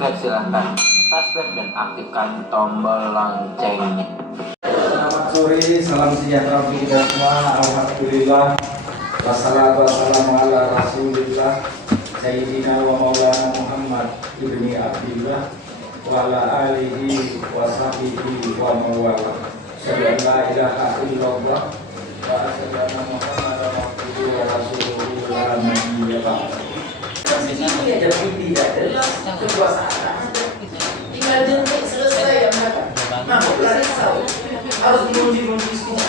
subscribe silahkan subscribe dan aktifkan tombol loncengnya. Selamat sore, salam sejahtera bagi kita semua. Alhamdulillah, wassalatu wassalamu ala rasulillah Sayyidina wa maulana Muhammad ibni Abdillah wa ala alihi wa sahbihi wa mawala. Asyhadu an la ilaha illallah wa asyhadu anna Muhammadan abduhu wa rasuluhu la nabiyya ba'da. Sini ada tidak jelas kekuasaan. Tinggal jentik selesai yang mengatakan. Nah, harus diuji-uji semua.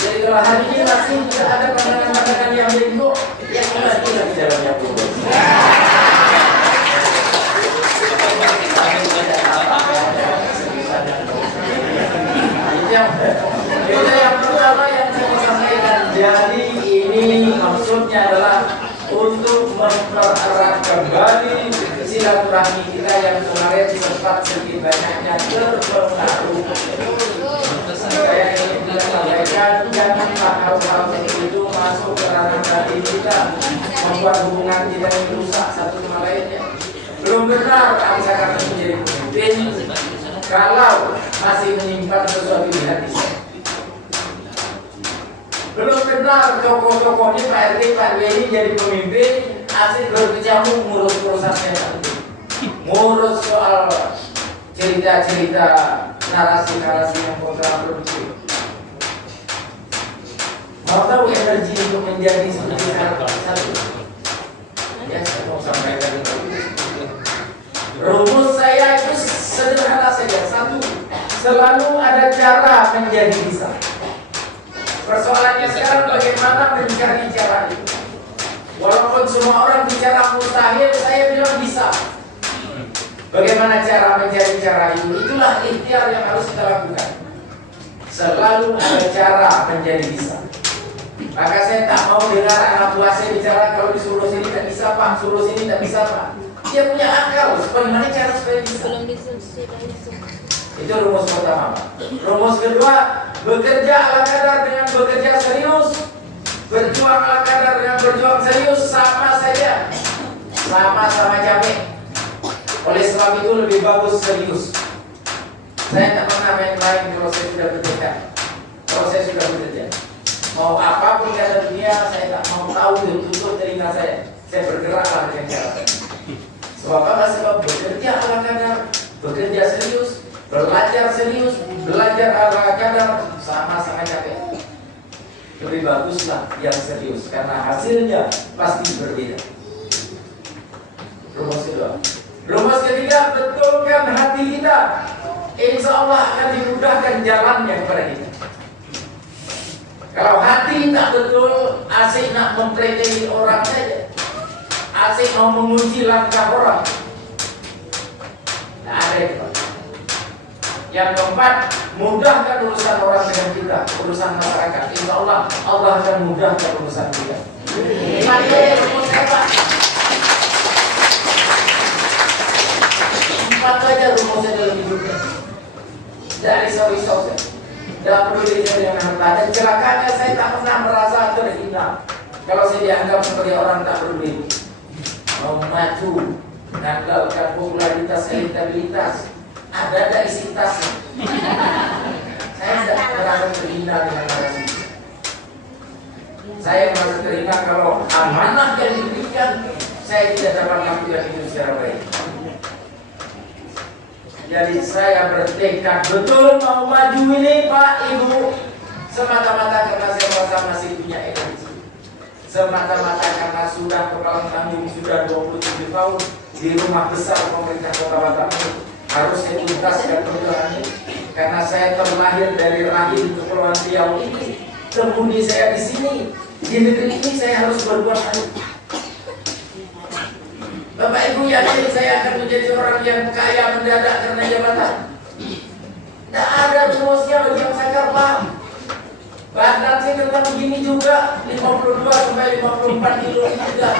Jadi kalau hari ini masih tidak ada pandangan-pandangan yang bengkok, yang lagi di dalamnya bodoh. Itu yang pertama yang saya sampaikan. Jadi ini maksudnya adalah untuk mempererat kembali silaturahmi kita yang kemarin sempat sedikit banyaknya terpengaruh. Saya ingin menyampaikan janganlah hal-hal seperti itu masuk ke ranah hati kita, membuat hubungan kita yang rusak satu sama lainnya. Belum benar anggaran menjadi pemimpin kalau masih menyimpan sesuatu di hati saya. Belum benar tokoh-tokohnya Pak RT, Pak RW ini jadi pemimpin asik berkecimpung ngurus urusannya, ngurus soal cerita-cerita, narasi-narasi yang kontraproduktif. Mau tahu energi untuk menjadi seperti satu? Ya, saya mau sampaikan rumus saya itu sederhana saja. Satu, selalu ada cara menjadi bisa. Persoalannya sekarang bagaimana mencari cara itu. Walaupun semua orang bicara mustahil, saya bilang bisa. Bagaimana cara mencari cara itu? Itulah ikhtiar yang harus kita lakukan. Selalu ada cara menjadi bisa. Maka saya tak mau dengar anak buah saya bicara kalau disuruh sini tak bisa Pak, suruh sini tak bisa Pak. Dia punya akal. Bagaimana cara supaya bisa? Itu rumus pertama Pak. Rumus kedua, bekerja ala kadar dengan bekerja serius, berjuang ala kadar dengan berjuang serius sama saja, sama-sama capek. Oleh sebab itu lebih bagus serius. Saya tak pernah main-main kalau saya sudah bekerja. Kalau saya sudah bekerja, mau apapun kata dunia, saya tak mau tahu tutup telinga saya. Saya bergeraklah dengan cara saya. Sebab apa? Sebab bekerja ala kadar, bekerja serius, belajar serius, belajar ala kadar, sama-sama capek. Lebih baguslah yang serius karena hasilnya pasti berbeda. Rumus kedua. Rumus ketiga, betulkan hati kita. Insya Allah akan dimudahkan jalannya kepada kita. Kalau hati tak betul, asik nak mempelajari orang saja, asik mau menguji langkah orang, tak ada itu. Yang keempat, mudahkan urusan orang dengan kita, urusan masyarakat. Insya Allah, Allah akan mudahkan urusan kita. Maka ya rumus Pak. 4 saja rumusnya dalam hidupnya. Dari risau-risau saya. Tidak perlu dicari dengan harta. Dan celakanya saya tak pernah merasa terhina kalau saya dianggap sebagai orang tak berdiri. Mau maju, mengandalkan popularitas, elektabilitas, ada isi tasnya. Saya tidak merasa terhina dengan narasi. Saya merasa terhina kalau amanah yang diberikan saya tidak dapat melakukan itu secara baik. Jadi saya bertekad betul mau maju ini Pak Ibu, semata-mata karena saya merasa masih punya energi, semata-mata karena sudah kepala tanggung sudah 27 tahun di rumah besar pemerintah Kota Batam. Harus saya tuntaskan perjuangan ini karena saya terlahir dari rahim Kepulauan Riau ini, temudi saya di sini, di negeri ini saya harus berbuat baik. Bapak Ibu yakin saya akan menjadi orang yang kaya mendadak karena jabatan? Tidak ada rumusnya bagi yang sadar Pak. Badan saya tetap begini juga, 52 sampai 54 kilo juga.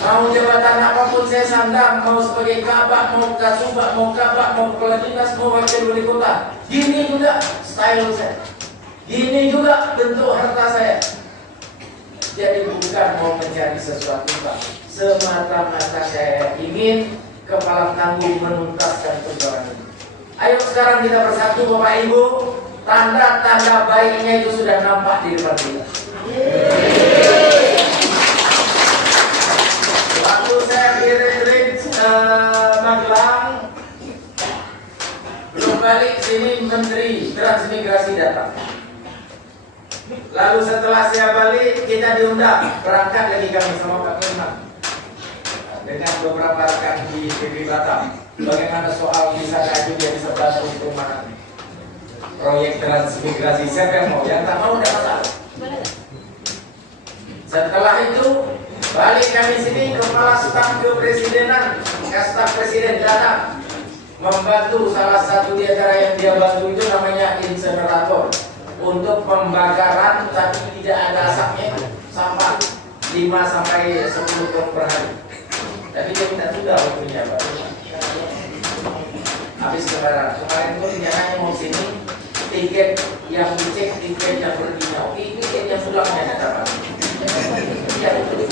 Mau jabatan apapun saya sandang, mau sebagai kabak, mau kasubag, mau kabak, mau kepala dinas, mau wakil wali kota. Gini juga style saya. Gini juga bentuk harta saya. Jadi bukan mau mencari sesuatu Pak. semata-mata saya ingin kepala tangguh menuntaskan perjuangan ini. Ayo sekarang kita bersatu Bapak Ibu, tanda-tanda baiknya itu sudah nampak di depan kita. Waktu saya di retreat Magelang, belum balik sini Menteri Transmigrasi datang. Lalu setelah saya balik, kita diundang berangkat lagi kami sama Pak Kemenang dengan beberapa rekan di PP Batam. Bagaimana soal bisa kaji dia bisa bantu di perumahan proyek transmigrasi. Siapa yang mau? Yang tak mau tidak masalah. Setelah itu balik kami sini, kepala staf kepresidenan, staf presiden datang membantu. Salah satu di antara yang dia bantu itu namanya insenerator untuk pembakaran, tapi tidak ada asapnya, sampah 5 sampai 10 ton per hari. Tapi dia minta juga waktunya Pak. Habis lebaran kemarin pun dia hanya mau sini, tiket yang dicek, tiket yang berdinya, tiket yang pulangnya tidak dapat. Ya betul.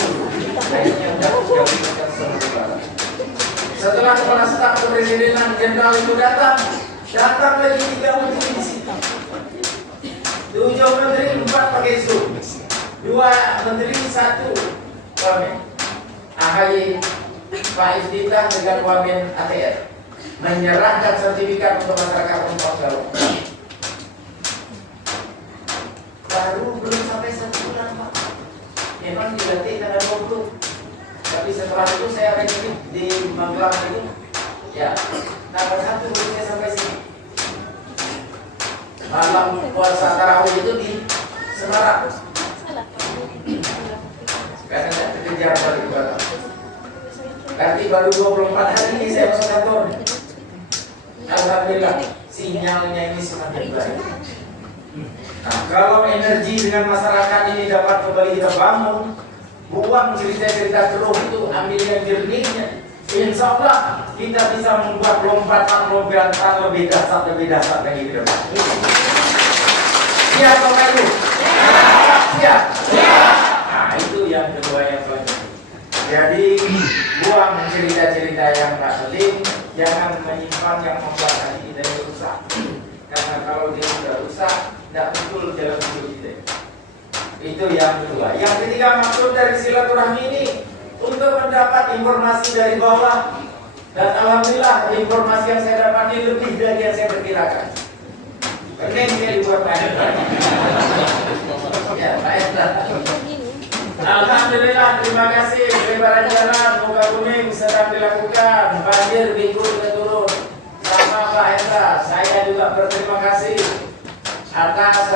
Akhirnya sudah berikan semua. Setelah kepala staf kepresidenan jenderal itu datang lagi 3 menteri di sini. 7 menteri, 4 pakai Zoom, 2 menteri, 1 wamen. AHY, Pak Iftikhar dengan wamen ATR menyerahkan sertifikat untuk masyarakat Rempang Galuh. Baru belum sampai 1 bulan Pak. Memang dilantik tanggal 20. Tapi setelah itu saya retreat di Magelang itu, ya tanggal 1 baru saya sampai sini. Malam puasa tarawih itu di Semarang. Karena saya kejar balik ke Batam. Berarti baru 24 hari ini saya masuk kantor. Alhamdulillah sinyalnya ini semakin baik. Nah, kalau energi dengan masyarakat ini dapat kembali kita bangun, buang cerita-cerita keruh itu, ambil yang jernihnya, insya Allah kita bisa membuat lompatan lebih dasar lagi ke depan. Siap Bapak Ibu? Siap? Nah itu yang kedua yang penting. Jadi buang cerita-cerita yang tak penting, jangan menyimpan yang membuat hati kita rusak. Karena kalau dia sudah rusak, tidak betul jalan hidup kita. Itu yang kedua. Yang ketiga, maksud dari silaturahmi ini untuk mendapat informasi dari bawah. Dan alhamdulillah informasi yang saya dapat ini lebih dari yang saya perkirakan. Penting dia dibuat banyak. Ya, baik. Alhamdulillah, terima kasih. Lebaran jalan, muka kuning sedang dilakukan. Banjir minggu turun. Sama Pak Hendra, saya juga berterima kasih atas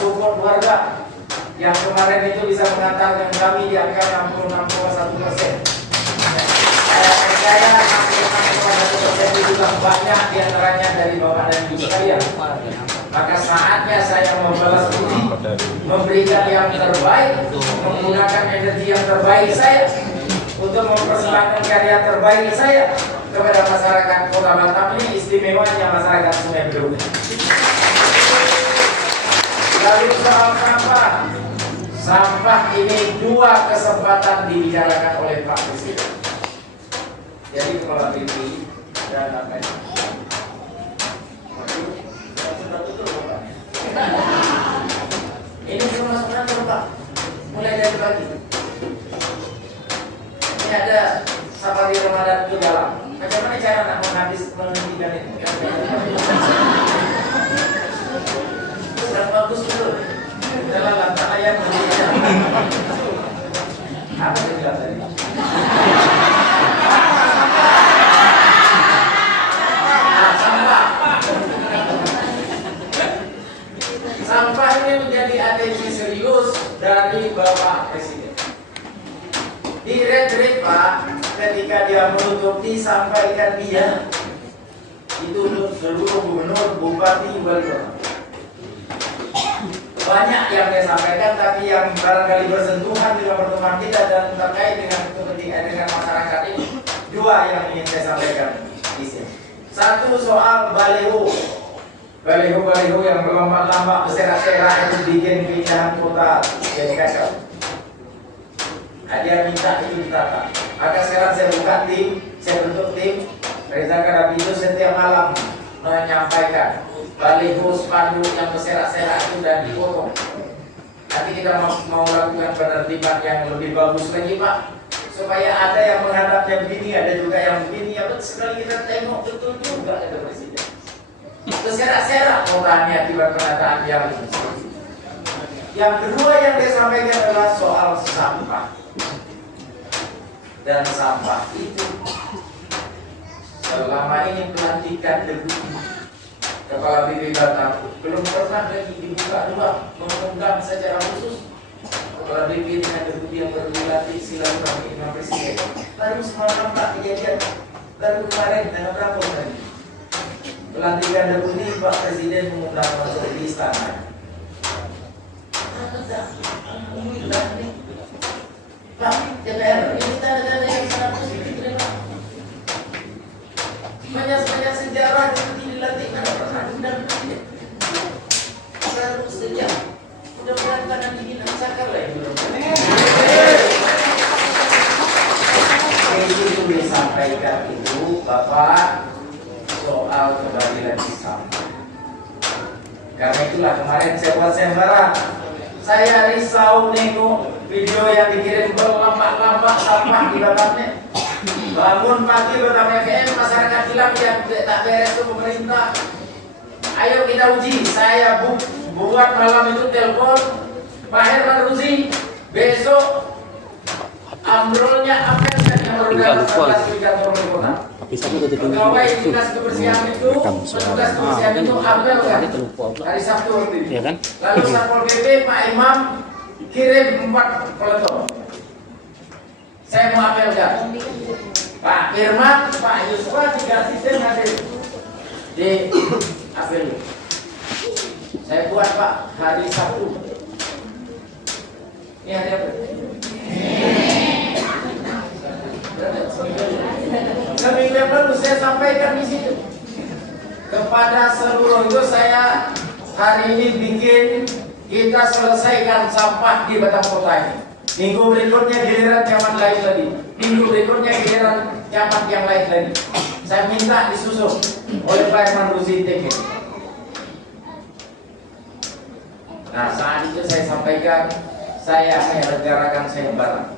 support warga yang kemarin itu bisa mengantarkan kami di angka 66,1%. Saya percaya 66,1% itu juga banyak diantaranya dari Bapak dan Ibu sekalian. Maka saatnya saya membalas budi, memberikan yang terbaik, menggunakan energi yang terbaik saya untuk mempersembahkan karya terbaik saya kepada masyarakat Kota Batam ini, istimewanya masyarakat Sungai Beru. Lalu soal sampah. Sampah ini 2 kesempatan dibicarakan oleh Pak Presiden. Jadi Kepala BP dan apa ini? Ini semua sebenarnya Pak. Mulai dari pagi. Ini ada safari Ramadan itu dalam. Bagaimana cara nak menghentikan itu? Sudah bagus dulu. Dalam lantai ayam apa yang bilang tadi? Sampah. Sampah ini menjadi atensi serius dari Bapak Presiden. Di retreat Pak, ketika dia menutup disampaikan dia itu seluruh gubernur, bupati, wali kota. Banyak yang saya sampaikan, tapi yang barangkali bersentuhan dengan pertemuan kita dan terkait dengan kepentingan dengan masyarakat ini, 2 yang ingin saya sampaikan di sini. 1 soal baliho yang berlomba-lomba berserak-serak itu bikin keindahan kota jadi kacau. Dia minta itu ditata. Maka sekarang saya buka tim, saya bentuk tim. Reza Karabi itu setiap malam menyampaikan baliho spanduk yang berserak-serak itu dan dipotong. Nanti kita mau lakukan penertiban yang lebih bagus lagi Pak, supaya ada yang menghadapnya begini, ada juga yang begini. Ya betul sekali, kita tengok betul juga kata Presiden. Berserak-serak orangnya akibat penataan yang ini. Yang kedua yang dia sampaikan adalah soal sampah. Dan sampah itu selama ini pelantikan deputi Kepala BP Batam belum pernah lagi dibuka ruang mengundang secara khusus Kepala BP dengan deputi yang baru dilantik silaturahmi dengan Presiden. Baru semalam Pak kejadian, baru kemarin tanggal berapa tadi? Pelantikan deputi Pak Presiden mengundang masuk di istana. Alhamdulillah nih Pak DPR ini tanda-tanda yang sangat positif Pak. Banyak sejarah seperti dilantik ada pernah undang Presiden. Baru saja mudah-mudahan karena dingin cakar lah yang belum. Itu disampaikan itu Bapak soal keadilan Islam. Karena itulah kemarin saya buat sembara. Saya risau nengok video yang dikirim berlampak-lampak sampah di Batamnya. Bangun pagi Batam FM, masyarakat bilang yang tak beres itu pemerintah. Ayo kita uji. Saya buat malam itu telepon Pak Herman Ruzi. Besok amrolnya apa yang merugikan 14 kantor wali kota. Pegawai dinas kebersihan itu, petugas kebersihan itu apel kan hari Sabtu waktu itu. Lalu Satpol PP Pak Imam kirim 4 peleton. Saya mau apelkan Pak Firman, Pak Yusuf, 3 asisten hadir di apel. Saya buat Pak hari Sabtu. Ini hari apa? Seminggu yang lalu saya sampaikan di situ kepada seluruh itu, saya hari ini bikin kita selesaikan sampah di Batam Kota ini. Minggu berikutnya giliran zaman lain lagi. Minggu berikutnya giliran zaman yang lain lagi. Saya minta disusun oleh Pak Herman Ruzi TK. Nah saat itu saya sampaikan saya menyelenggarakan sayembara.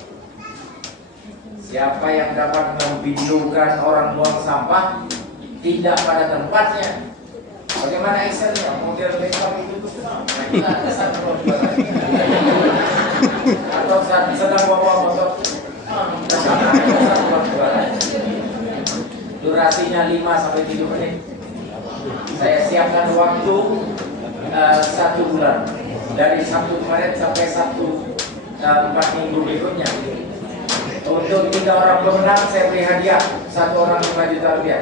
Siapa yang dapat memvideokan orang buang sampah tidak pada tempatnya, bagaimana Excelnya? Model makeup itu atau sedang bawa motor, durasinya 5-7 menit. Saya siapkan waktu 1 bulan dari Sabtu kemarin sampai Sabtu 4 minggu berikutnya. Untuk 3 orang pemenang saya beri hadiah 1 orang 5 juta rupiah.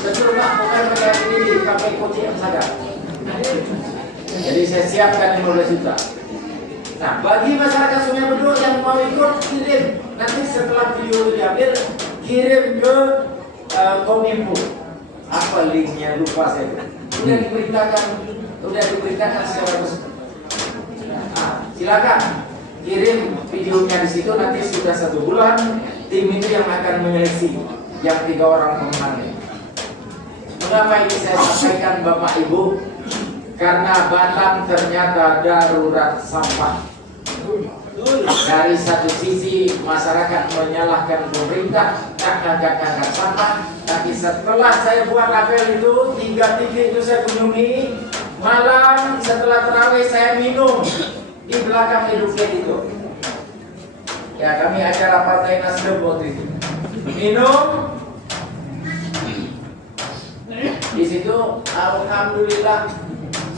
Betul Pak, bukan pakai ini pakai kunci yang sadar. Jadi saya siapkan 15 juta. Nah, bagi masyarakat Sungai Bedok yang mau ikut kirim, nanti setelah video itu diambil kirim ke Kominfo. Apa linknya lupa saya. Sudah diberitakan secara resmi. Nah, silakan kirim videonya di situ, nanti sudah 1 bulan tim itu yang akan menyeleksi yang 3 orang pemenangnya. Mengapa ini saya sampaikan Bapak Ibu? Karena Batam ternyata darurat sampah. Dari satu sisi masyarakat menyalahkan pemerintah tak angkat sampah, tapi setelah saya buat apel itu 3 titik itu saya kunjungi. Malam setelah terawih saya minum di belakang Educate itu. Ya kami acara Partai Nasdem waktu itu. Minum di situ, alhamdulillah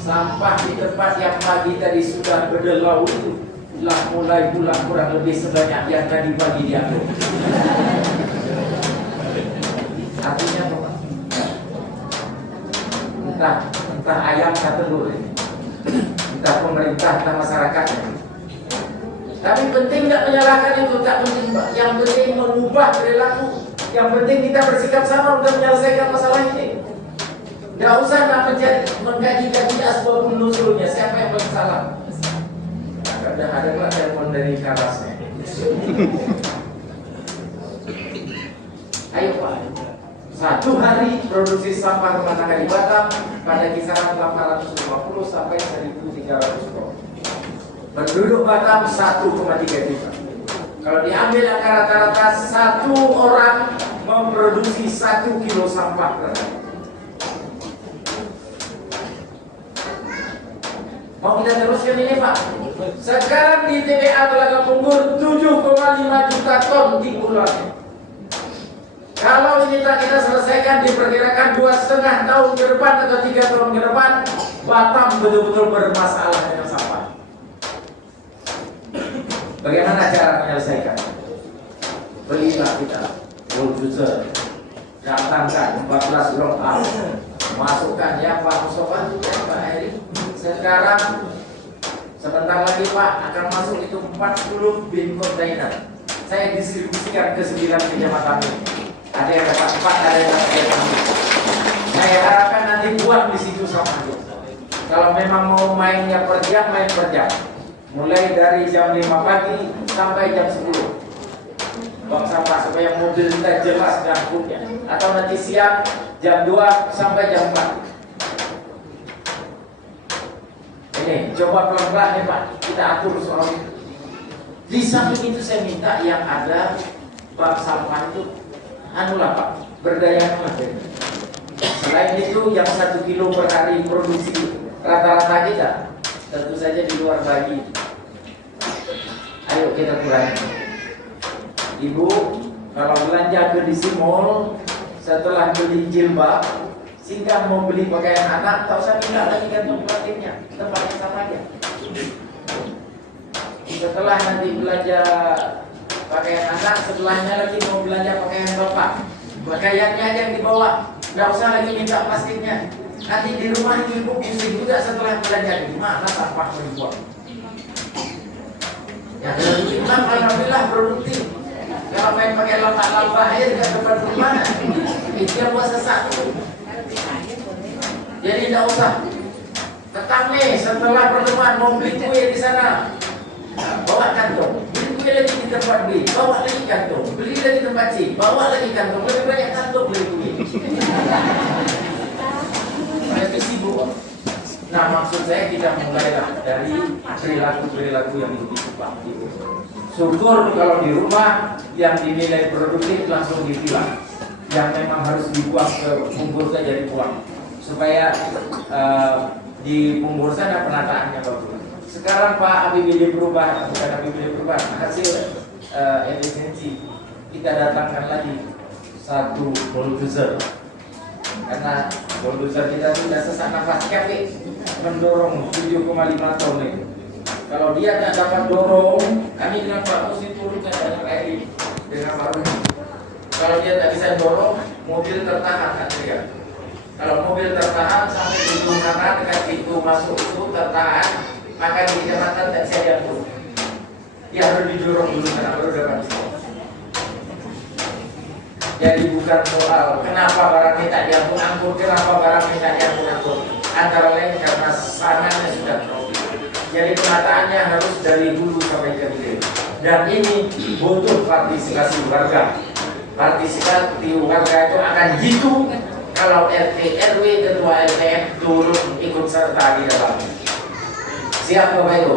sampah di tempat yang pagi tadi sudah berdelau itu telah mulai pulang kurang lebih sebanyak yang tadi pagi diambil. Artinya apa? Entah ayam atau telur ini. Entah pemerintah, entah masyarakatnya. Tapi penting nggak menyalahkan itu, tak penting Pak. Yang penting mengubah perilaku. Yang penting kita bersikap sama untuk menyelesaikan masalah ini. Nggak usah menggaji-gaji asbabun nuzulnya, siapa yang bersalah. Nah, udah ada Pak telepon dari Karasnya. Ayo Pak, satu hari produksi sampah rumah tangga di Batam pada kisaran 850 sampai 1.300 ton. Penduduk Batam 1,3 juta. Kalau diambil angka rata-rata, satu orang memproduksi 1 kilo sampah per hari. Mau kita teruskan ini Pak? Sekarang di TPA Telaga Punggur 7,5 juta ton timbulannya. Kalau ini tak kita selesaikan, diperkirakan 2,5 tahun ke depan atau 3 tahun ke depan, Batam betul-betul bermasalah dengan sampah. Bagaimana cara menyelesaikan? Belilah kita bulldozer, datangkan 14 blok A, masukkan ya Pak Mustafa, Pak Heri. Sekarang sebentar lagi Pak akan masuk itu 40 bin kontainer. Saya distribusikan ke 9 kecamatan ini. Ada yang dapat 4, ada yang dapat 5. Saya harapkan nanti buang di situ sama aja. Kalau memang mau mainnya per jam, main per jam. Mulai dari jam 5 pagi sampai jam 10. Buang sampah supaya mobil kita jelas ngangkutnya. Atau nanti siang jam 2 sampai jam 4. Ini coba pelan-pelan nih Pak, kita atur soal itu. Di samping itu saya minta yang ada bak sampah itu anulah Pak, berdaya guna. Selain itu yang 1 kilo per hari produksi rata-rata kita, tentu saja di luar lagi. Ayo kita kurangi. Ibu, kalau belanja ke DC Mall, setelah beli jilbab, singgah mau beli pakaian anak, tak usah pindah lagi kantong plastiknya, tempatnya sama aja. Setelah nanti belanja pakaian anak, setelahnya lagi mau belanja pakaian bapak, pakaiannya aja yang dibawa, nggak usah lagi minta plastiknya. Nanti di rumah ibu pusing juga setelah belanja, di mana sampah mau dibuang. Ya, memang alhamdulillah produktif. Kalau main pakai lampak-lampak aja dekat depan rumah, itu yang buat sesak. Jadi tidak usah. Tetap nih setelah pertemuan mau beli kue di sana, bawa kantong. Beli kue lagi di tempat beli, bawa lagi kantong. Beli lagi tempat C, bawa lagi kantong. Lebih banyak kantong beli kue. Itu sibuk. Nah maksud saya kita mulailah dari perilaku-perilaku yang begitu Pak. Syukur kalau di rumah yang dinilai produktif langsung dipilah. Yang memang harus dibuang ke Punggur saja dibuang. Supaya di Punggur sana penataannya bagus. Sekarang Pak APBD perubahan, bukan APBD perubahan, hasil efisiensi kita datangkan lagi 1 bulldozer. Karena bulldozer kita sudah sesak nafas capek mendorong 7,5 ton itu. Kalau dia tak dapat dorong, kami dengan Pak Musi turunkan banyak air dengan Pak Ruhi. Kalau dia tak bisa dorong, mobil tertahan antrian. Kalau mobil tertahan sampai pintu kanan dekat pintu masuk itu tertahan, maka di kecamatan tak bisa diangkut. Dia harus didorong dulu karena baru dapat diskon. Jadi bukan soal kenapa barang ini tak diangkut-angkut, kenapa barang ini tak diangkut-angkut. Antara lain karena sananya sudah profit. Jadi penataannya harus dari hulu sampai ke hilir. Dan ini butuh partisipasi warga. Partisipasi warga itu akan jitu kalau RT RW ketua LTM turun ikut serta di dalam. Siap Bapak Ibu?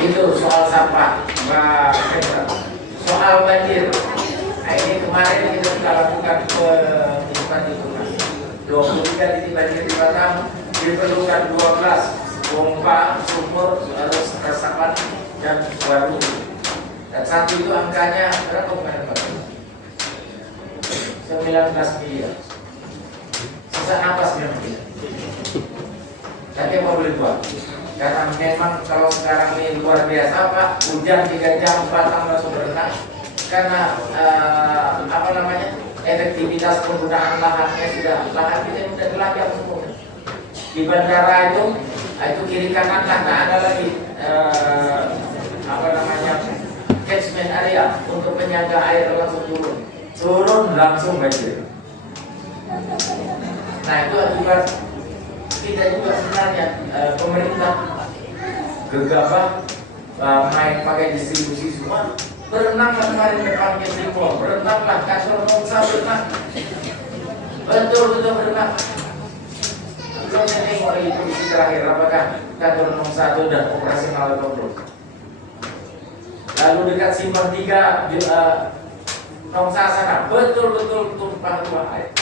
Itu soal sampah, Pak Sendra. Soal banjir. Nah ini kemarin kita sudah lakukan penyemprotan itu Mas. 23 titik banjir di Batam, diperlukan 12 pompa sumur harus resapan dan baru. Dan satu itu angkanya berapa kemarin Pak? 19 miliar. Sesak napas memang tidak. Tapi mau boleh buat. Karena memang kalau sekarang ini luar biasa Pak, hujan 3 jam Batam langsung berenang. Karena apa namanya, efektivitas penggunaan lahannya sudah, lahan kita sudah gelajah semua. Di bandara itu kiri kanan lah, nggak ada lagi apa namanya, catchment area untuk penyangga air langsung turun langsung banjir. Nah itu akibat kita juga sebenarnya pemerintah gegabah main pakai distribusi semua. Berenanglah kemarin depan Kemenko, berenanglah kantor Nongsa, berenang. Betul-betul berenang. Belum nengok lagi kondisi terakhir, apakah kantor Nongsa itu sudah operasional atau belum. Lalu dekat Simpang 3 Nongsa sana, betul-betul tumpah ruah air.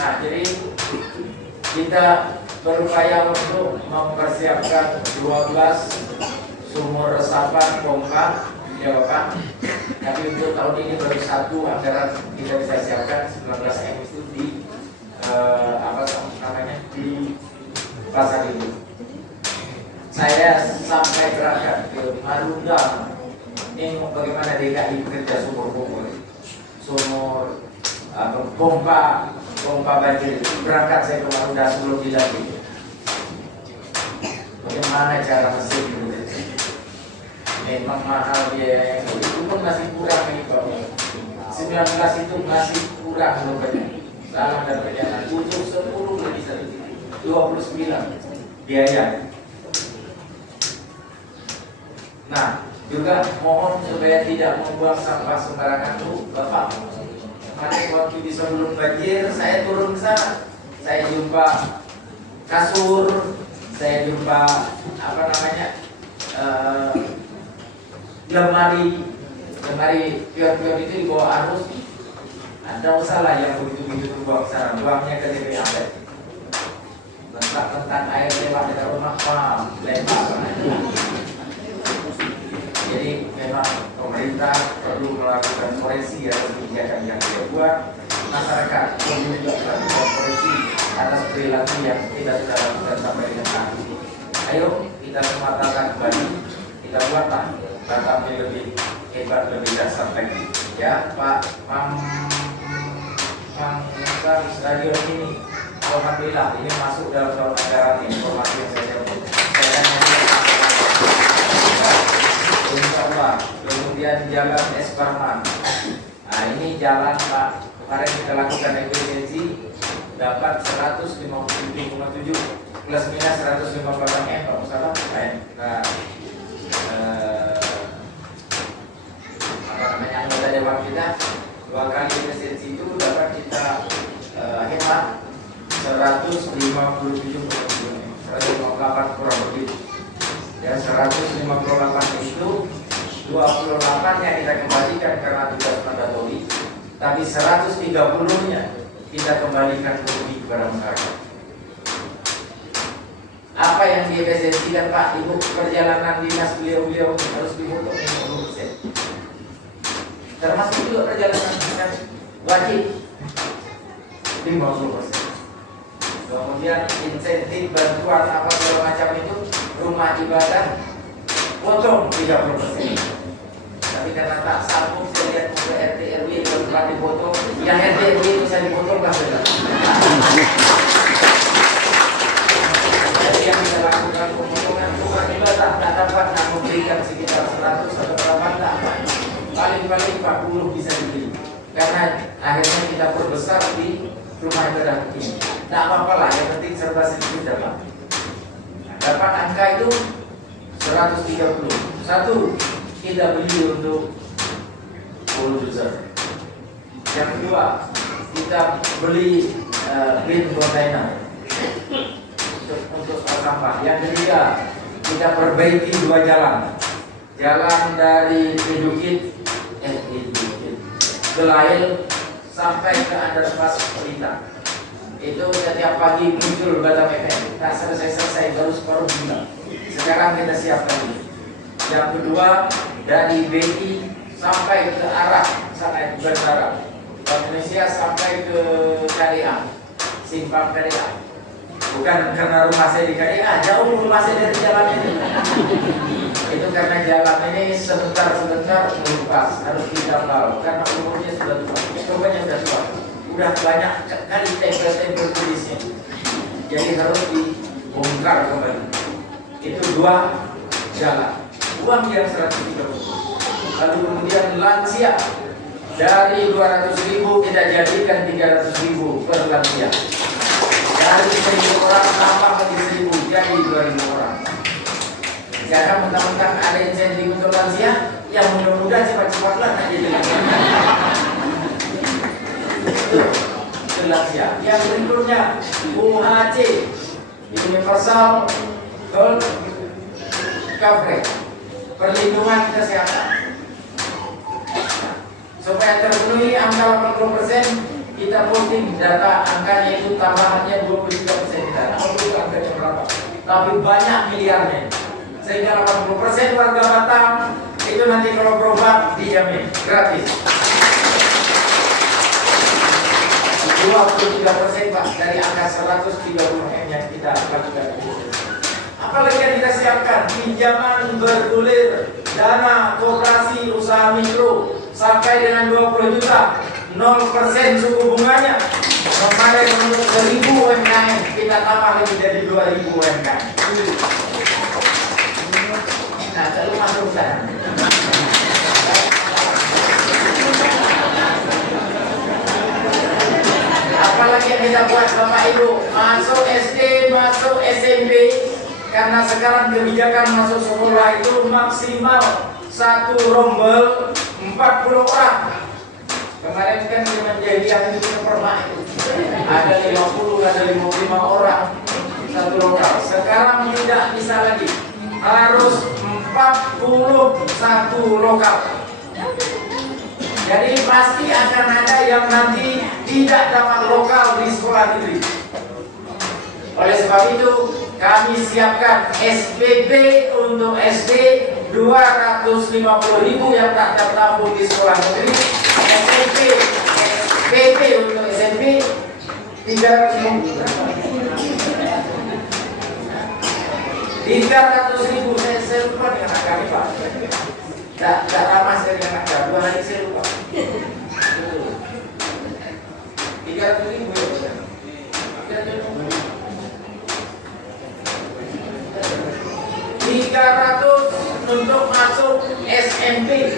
Nah, jadi kita berupaya untuk mempersiapkan 12 sumur resapan pompa, ya Bapak. Tapi untuk tahun ini baru satu anggaran kita bisa siapkan 19 M itu di di pasar itu. Saya sampai berangkat ke Marunda, ini bagaimana DKI bekerja sumur-sumur, pompa banjir. Berangkat saya ke Marunda sebelum dilantik. Bagaimana cara mesin itu? Memang mahal biaya, itu pun masih kurang ini Pak. 19 itu masih kurang rupanya. Salah dan perjalanan butuh 10 lebih 29 biaya. Nah, juga mohon supaya tidak membuang sampah sembarangan tuh, Bapak. Kemarin waktu di sebelum banjir, saya turun ke sana. Saya jumpa kasur, saya jumpa lemari pion-pion itu di bawah arus. Ada usaha yang begitu-begitu dibawa ke sana, buangnya ke TPAP. Bentak-bentak air lewat dekat rumah, lempar. Jadi memang pemerintah perlu melakukan koreksi atas kebijakan yang dia buat. Masyarakat perlu juga melakukan koreksi atas perilaku yang kita sudah lakukan sampai dengan saat ini. Ayo kita semua tata kembali, kita buatlah Batam lebih hebat, lebih dasar lagi. Ya Pak stadion ini, alhamdulillah ini masuk dalam tahun anggaran informasi yang saya dapat. Insya Allah. Kemudian jalan S. Parman. Nah ini jalan Pak, kemarin kita lakukan efisiensi dapat 157,7 plus minus 158 M Pak Mustafa. Anggota dewan kita 2 kali efisiensi itu dapat kita hemat 158 kurang lebih. Ya 158 itu 28 nya kita kembalikan karena tugas mandatori, tapi 130 nya kita kembalikan lebih kepada masyarakat. Apa yang diefisiensikan Pak, Ibu, perjalanan dinas beliau harus dipotong 50%. Termasuk juga perjalanan dinas wajib 50%. Kemudian insentif bantuan apa segala macam itu rumah ibadah potong 30%. Tapi karena tak sanggup saya lihat ke RT RW kalau telah dipotong, yang RT RW itu saya dipotong lah sudah. Jadi yang kita lakukan pemotongan rumah ibadah tak dapat memberikan sekitar 100 atau berapa tak, paling 40 bisa dibeli. Karena akhirnya kita perbesar di rumah ibadah ini. Tak apa-apa lah, yang penting serba sedikit dapat. Dapat angka itu 130. Satu, kita beli untuk bulldozer. Yang kedua, kita beli bin container untuk sampah. Yang ketiga, kita perbaiki 2 jalan. Jalan dari Kedukit ke Lail sampai ke underpass Pelita. Itu setiap pagi muncul Batam FM. Nah, selesai baru separuh bulan. Sekarang kita siapkan ini. Yang kedua, dari BI sampai ke arah sana bandara Bank Indonesia sampai ke KDA, simpang KDA. Bukan karena rumah saya di KDA, jauh rumah saya dari jalan ini. Itu karena jalan ini sebentar melupas, harus ditambal karena umurnya sudah tua, cobannya sudah tua. Udah banyak kali tempel-tempel tulisnya, jadi harus dibongkar kembali. Itu 2 jalan, uang yang 130. Lalu kemudian lansia, dari 200.000 kita jadikan 300.000 per lansia. Dari 1.000 orang tambah lagi 1.000, jadi 2.000 orang. Jangan mentang-mentang ada insentif untuk lansia, yang mudah-mudahan cepat-cepatlah nak jadi lansia. Yang berikutnya UHC, Universal Health Coverage, perlindungan kesehatan. Supaya terpenuhi angka 80%, kita posting data angkanya itu tambahannya 23% kita. Tahu angkanya berapa? Tapi banyak miliarnya. Sehingga 80% warga Batam itu nanti kalau berobat dijamin gratis. 23% Pak dari angka 130 M yang kita lakukan. Apalagi yang kita siapkan, pinjaman bergulir, dana koperasi usaha mikro sampai dengan 20 juta, 0% suku bunganya. Kemarin untuk 1000 UMKM, kita tambah lebih dari 2000 UMKM. Nah, lalu masuk sana. Apalagi yang kita buat Bapak Ibu, masuk SD, masuk SMP, karena sekarang kebijakan masuk sekolah itu maksimal satu rombel 40 orang. Kemarin kan di Menjadian itu permak itu ada 50, ada 55 orang satu lokal. Sekarang tidak bisa lagi, harus 41 lokal. Jadi pasti akan ada yang nanti tidak dapat lokal di sekolah negeri. Oleh sebab itu kami siapkan SPP untuk SD 250.000 yang tak tertampung di sekolah negeri. SPP untuk SMP 300.000. Saya lupa dengan anak kami Pak. Tak lama saya dengan anak kami, 2 hari saya lupa. 300.000 ya. 300 untuk masuk SMP.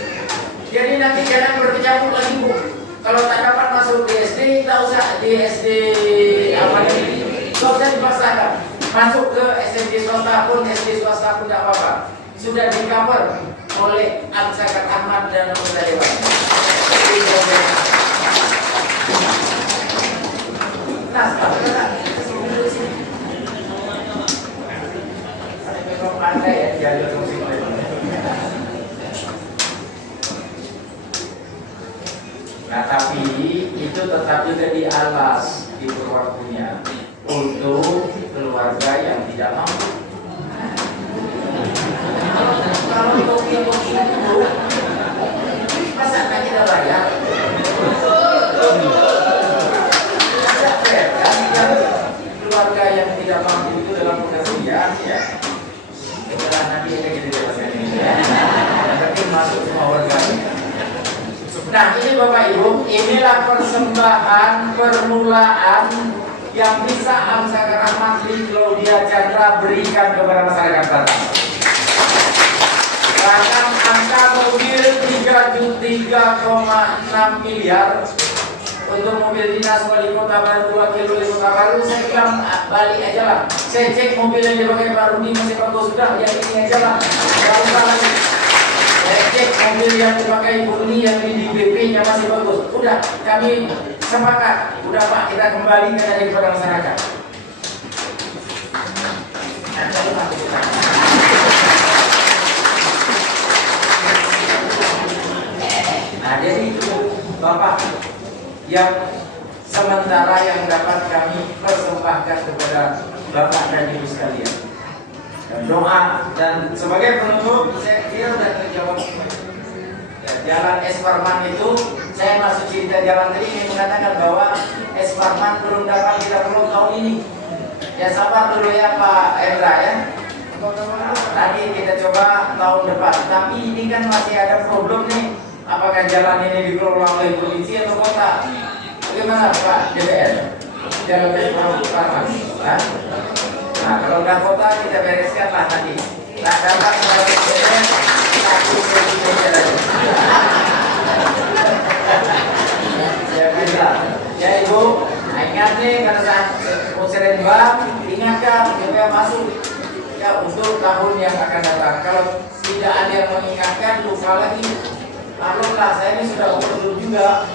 Jadi nanti jangan berkecamuk lagi Bu. Kalau tak dapat masuk di SD, tak usah di SD apa ini. Tak usah dipaksakan. Masuk ke SMP swasta pun, SD swasta pun tidak apa-apa. Sudah di cover oleh Al-Zakat Ahmad dan Al-Zakat. Nah, sekarang ada ya jalur musik. Nah tapi itu tetap juga dialas di waktunya untuk keluarga yang tidak mampu. Kalau kopi itu masa nggak kita bayar? Masa fair kan? Keluarga yang tidak mampu itu dalam pengertian ya. Setelah nanti ada kita jelaskan ini ya. Tapi masuk semua warga. Nah ini Bapak Ibu, inilah persembahan permulaan yang bisa Al-Zakat Ahmad Claudia Chandra berikan kepada masyarakat Batam. Bahkan angka mobil 3,6 miliar untuk mobil dinas wali kota baru 2 kilo wali kota baru. Saya bilang balik aja lah. Saya cek mobil yang dipakai Pak Rudi masih bagus, sudah yang ini aja lah. Gak usah lagi. Saya cek mobil yang dipakai Ibu ini yang di BP-nya masih bagus. Udah, kami sepakat. Udah Pak, kita kembalikan aja kepada masyarakat. Nah, jadi itu Bapak yang sementara yang dapat kami persembahkan kepada Bapak dan Ibu sekalian. Dan doa dan sebagai penutup saya kira sudah terjawab. Ya, jalan Es Parman itu saya masuk cerita jalan tadi ini mengatakan bahwa Es Parman belum dapat kita perlu tahun ini. Ya sabar dulu ya Pak Endra ya. Tadi kita coba tahun depan. Tapi ini kan masih ada problem nih. Apakah jalan ini dikelola oleh provinsi atau kota? Bagaimana Pak DPR? Jalan Es Parman. Nah kalau udah kota kita bereskan lah tadi. Nah dapat melalui DPR satu meja lagi. Ya bisa. Ya Ibu, ingat nih karena saat Musrembang ingatkan supaya masuk ya untuk tahun yang akan datang. apalagi alhamdulillah saya ini sudah gubernur juga.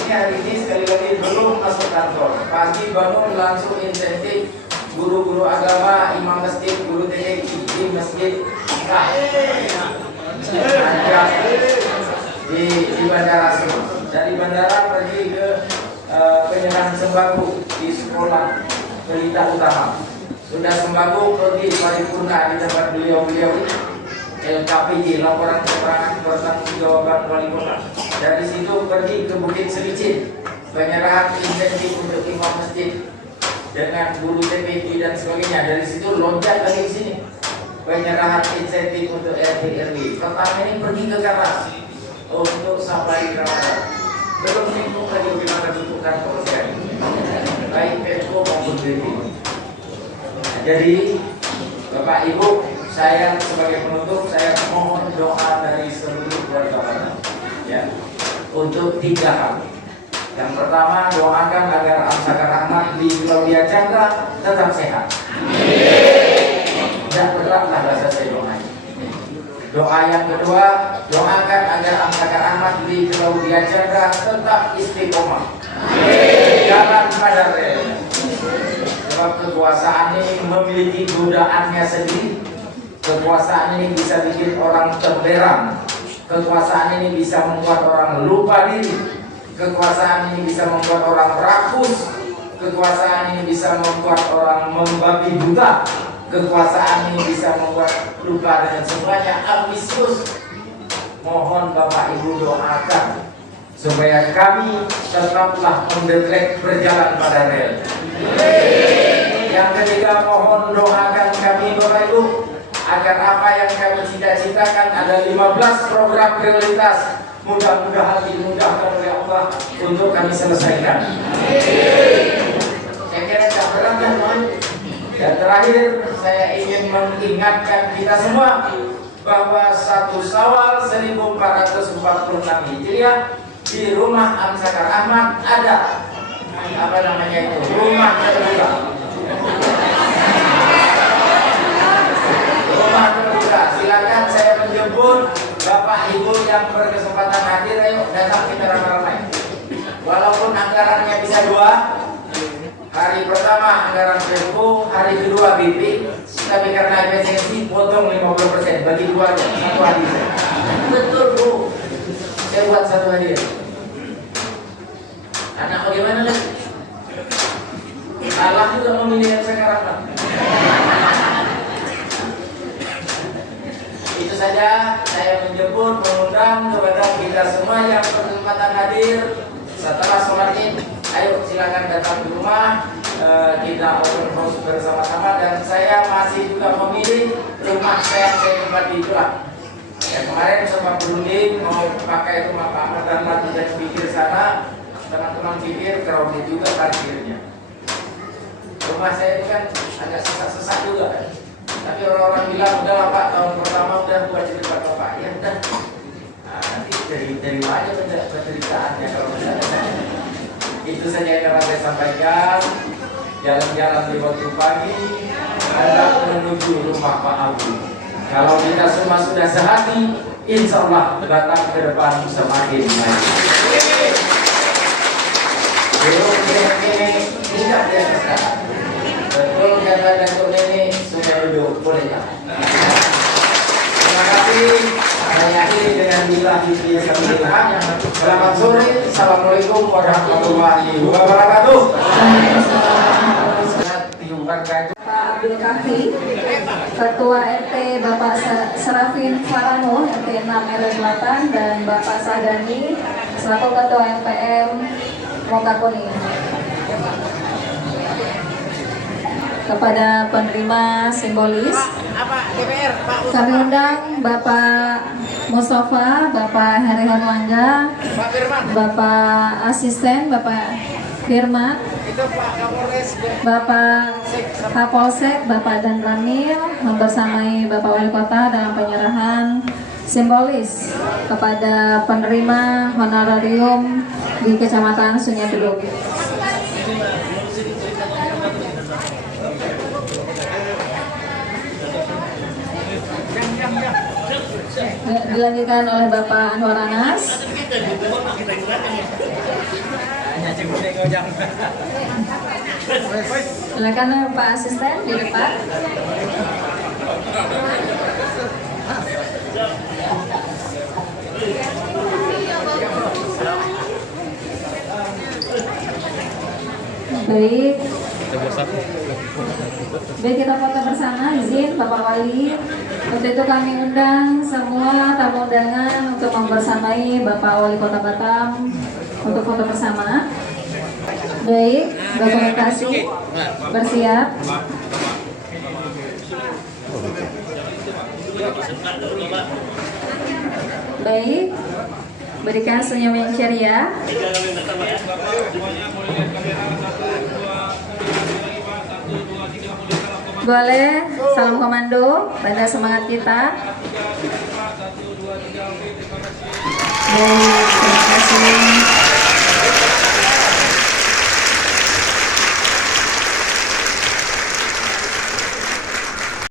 Ini hari ini sekali lagi belum masuk kantor. Pagi bangun langsung insentif guru-guru agama, imam masjid, guru TK di masjid. Nah, di bandara semua. Dari bandara pergi ke penyerahan sembako di sekolah Pelita Utama. Sudah sembako pergi paripurna di tempat beliau-beliau LKPJ, laporan keterangan pertanggungjawaban wali kota. Dari situ pergi ke Bukit Selicin, penyerahan insentif untuk imam masjid dengan guru TPI dan sebagainya. Dari situ loncat lagi ke sini, penyerahan insentif untuk RT RW. Pertama ini pergi ke Karas untuk sampai Ramadan. Belum minggu lagi bagaimana bentuk kantor saya, baik Pemko maupun BP. Jadi Bapak Ibu, saya sebagai penutup saya mohon doa dari seluruh keluarga Bapak, ya, untuk 3 hal. Yang pertama, doakan agar Amsakar Ahmad di Claudia Chandra tetap sehat. Tidak beratlah bahasa saya doanya. Doa yang kedua, doakan agar Amsakar Ahmad di Claudia Chandra tetap istiqomah. Jalan pada rel. Sebab kekuasaan ini memiliki godaannya sendiri. Kekuasaan ini bisa bikin orang terberang. Kekuasaan ini bisa membuat orang lupa diri. Kekuasaan ini bisa membuat orang rakus. Kekuasaan ini bisa membuat orang membabi buta. Kekuasaan ini bisa membuat lupa dengan semuanya, ambisius. Mohon Bapak Ibu doakan supaya kami tetaplah mendetrek berjalan pada rel. Yang ketiga, mohon doakan kami Bapak Ibu agar apa yang kami cita-citakan, ada 15 program prioritas, mudah-mudahan dimudahkan oleh Allah untuk kami selesaikan. Saya kira tak berat kan, teman. Dan terakhir, saya ingin mengingatkan kita semua bahwa 1 Syawal 1446 Hijriah di rumah Amsakar Ahmad ada apa namanya itu, rumah terbuka. Rumah terbuka. Silakan saya menjemput Bapak Ibu yang berkesempatan hadir, ayo datang kita ramai-ramai. Walaupun anggarannya bisa 2, hari pertama anggaran Pemko, hari kedua BP, tapi karena efisiensi potong 50%, bagi 2 aja, 1 hadir. Betul Bu, saya buat 1 hadir. Anak bagaimana lagi? Allah juga memilih yang sekarang. Itu saja, saya menjemput, mengundang kepada kita semua yang berkesempatan hadir setelah sholat Id. Ayo silakan datang ke rumah, kita open house bersama-sama. Dan saya masih juga memilih rumah saya tempati itulah. Ya, kemarin sempat berunding mau pakai rumah Pak Ahmad Dahlan dan pikir sana, teman-teman pikir crowded juga parkirnya. Rumah saya itu kan agak sesak-sesak juga kan. Tapi orang-orang bilang udah Pak, tahun pertama udah buat di depan Bapak. Ya udah. Nah, nanti dari aja penderitaannya kalau misalnya. Itu saja yang dapat saya sampaikan. Jalan-jalan di waktu pagi hendak menuju rumah Pak Abu. Kalau kita semua sudah sehati, insya Allah datang ke depan semakin baik. Belum ini tidak di atas sekarang. Betul kata Datuk Neni, sudah duduk, boleh tak? Terima kasih. Saya akhiri dengan billahi taufiq. Selamat sore. Assalamualaikum warahmatullahi wabarakatuh. Pak Abdul Kafi, Ketua RT Bapak Serafin Farano RT 6 RW 8, dan Bapak Sadani selaku Ketua MPM Mokakuni. Kepada penerima simbolis, kami undang Bapak Mustafa, Bapak Herihan Mangga, Bapak Asisten, Bapak Firman, Bapak Kapolsek, Bapak Dan Ramil, membersamai Bapak Wali Kota dalam penyerahan simbolis kepada penerima honorarium di Kecamatan Sungai Bedug. dilanjutkan oleh Bapak Anwar Anas. Silakan Pak Asisten di depan. Baik. Baik, kita foto bersama. Izin Bapak Wali. Untuk itu kami undang semua tamu undangan untuk membersamai Bapak Wali Kota Batam untuk foto bersama. Baik, dokumentasi bersiap. Baik, berikan senyum yang ceria. Boleh, salam komando, banda semangat kita.